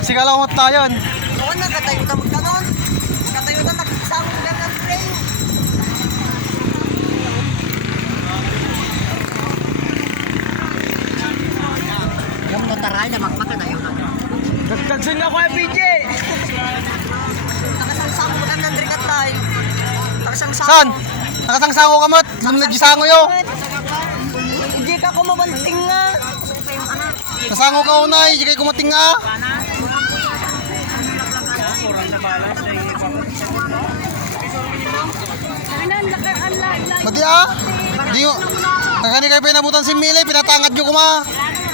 Sigala ko tayon. Oo na, katayo na magkanon. Katayo na nagsama mo ng frame. Yung notaray na magpakatayo na. Nagtagsin ako ay PJ. Nakasangsamo mo ng drikat tayo. Nakasangsamo. San? Nakasangsango ka mat. Nagjisango yo. Hindi ka kumabanting nga. Nasango ka unay. Hindi kayo kumating nga. Mati ah. Di ko. Nakani kayo pinabutan si Mili. Pinatangad nyo kuma.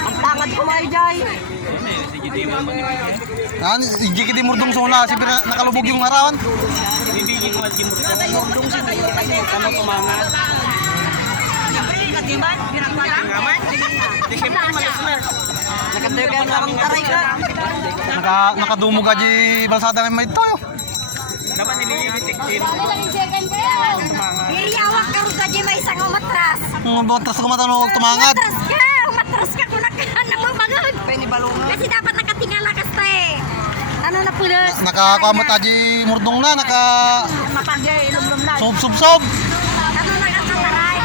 Ang tangad ko may jay. Hindi kita murdong suna. Si nakalubog yung harawan. Nakatayo ka na ang taray ka. Nakadumog ka di balsada ng may tayo. Iyawak ka rin ka di may isang umatras. Matras ka matanong tumangad. Umatras ka kung namamangag. Kasi dapat nakatingala ka sa ano na pulos. Nakakamata di murdong na. Mapagay, ilum-lum na. Sob. Ano nakakataray?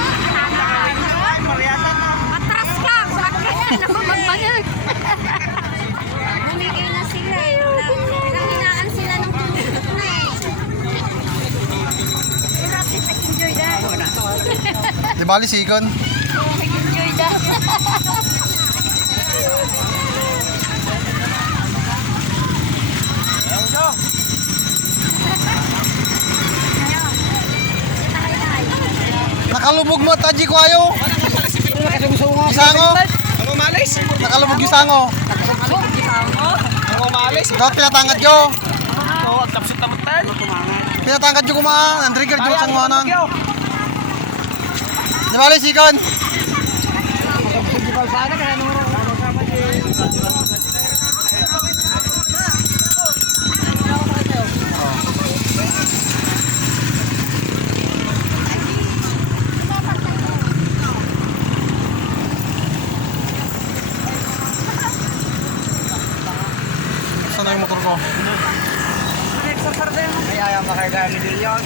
Matras ka, kung namamangag. Namigay na sila. Nanginaan sila ng tulog na eh. Enjoy that. Di bali sikon. Enjoy that. Nakalubog mo taji ko ayo. Isango. Ako malis. Nakalubog yung sango. Ako malis. Dapat pinatangad yo. Oo, tapos tamutan. Pinatangad yo kuma. Andre ka jo sang wanan. Di bali sikon. Saan na yung motor ko? Ay, ayaw makarga ni Dilion.